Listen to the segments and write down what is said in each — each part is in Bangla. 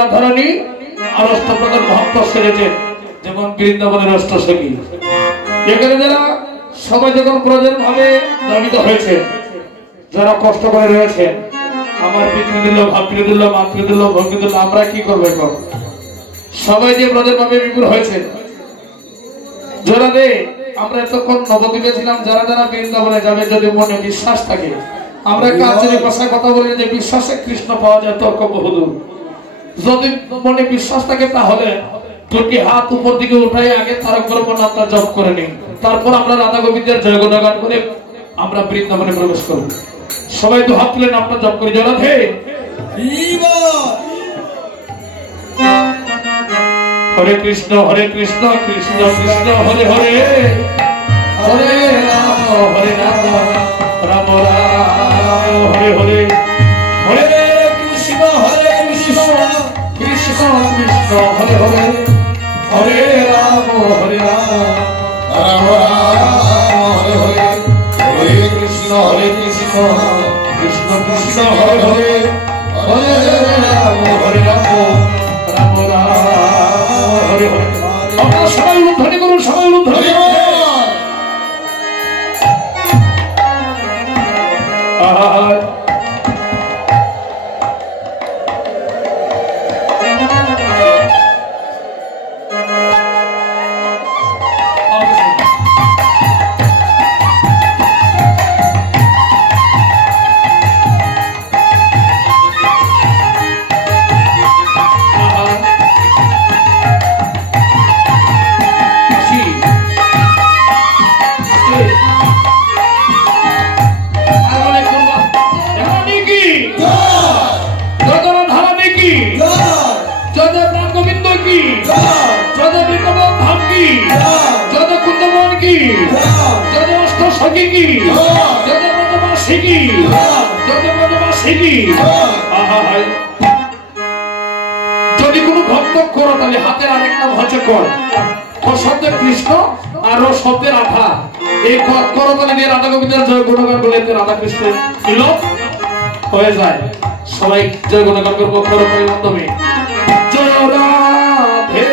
রাধারানী আর অষ্টপ্রধান ভক্ত সেরেছে, যেমন বৃন্দাবনের অষ্টসখী। এখানে যারা সবাই যখন প্রয়োজন ভাবে নামিত হয়েছে, যারা কষ্ট করে রয়েছে, আমার পিতৃদিল, ভাতৃদিল, মাতৃদিল, ভগ্নিদিল, আমরা কি করবো এখন? সবাই যে প্রয়োজন ভাবে বিপুল হয়েছে, যারা দে আমরা এতক্ষণ নবদ্বীপে ছিলাম, যারা যারা বৃন্দাবনে যাবে, যদি মনে বিশ্বাস থাকে, আমরা কাজের ভাষায় কথা বলি যে বিশ্বাসে কৃষ্ণ পাওয়া যায় তর্ক বহুদূর। যদি মনে বিশ্বাস থাকে তাহলে দুটি হাত উপর দিকে উঠাই আগে তারক নামটা জপ করে নিই, তারপর আমরা রাধা গোবিন্দের জয় গুণগান করে আমরা বৃন্দাবনে প্রবেশ করব। সবাই তো হাত তুলে নামটা জপ করি, জয় রাধে। হরে কৃষ্ণ কৃষ্ণ কৃষ্ণ হরে হরে, হরে রাম রাম রাম হরে হরে, হরে কৃষ্ণ কৃষ্ণ কৃষ্ণ হরে হরে, হরে রাম রাম রাম হরে হরে, হরে কৃষ্ণ কৃষ্ণ কৃষ্ণ হরে হরে, হরে রাম রাম রাম হরে হরে। আপনারা সবাই উদ্ধারি করুন, সবাই উদ্ধারি করুন। যদি কোন ভক্ত করো তাহলে হাতে আরেক নাম হচ্ছে কর, শব্দের কৃষ্ণ আর শব্দের রাধা। এই করতালি দিয়ে রাধা গোবিন্দের জয় গুণগান বলে রাধা কৃষ্ণের মিলন হয়ে যায়। সবাই জয় গুণগান করবো করতালির মাধ্যমে। জয় রাধে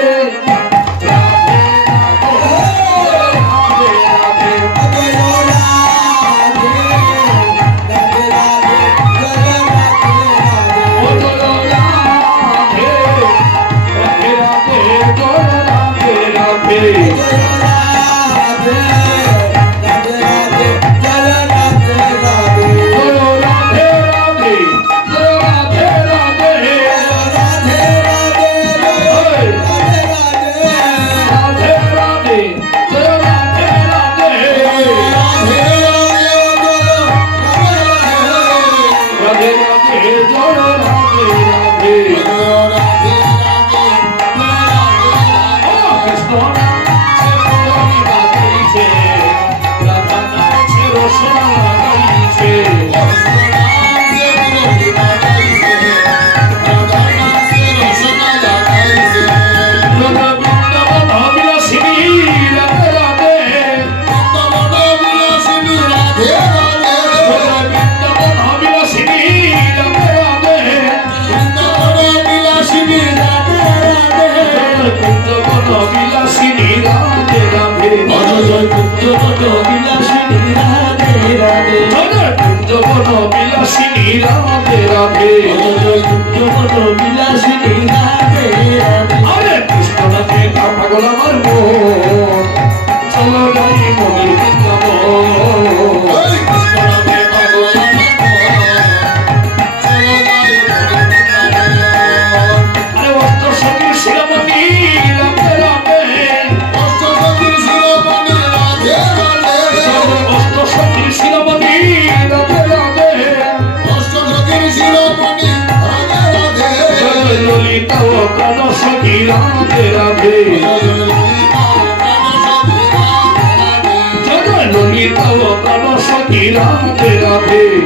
Radhe Radhe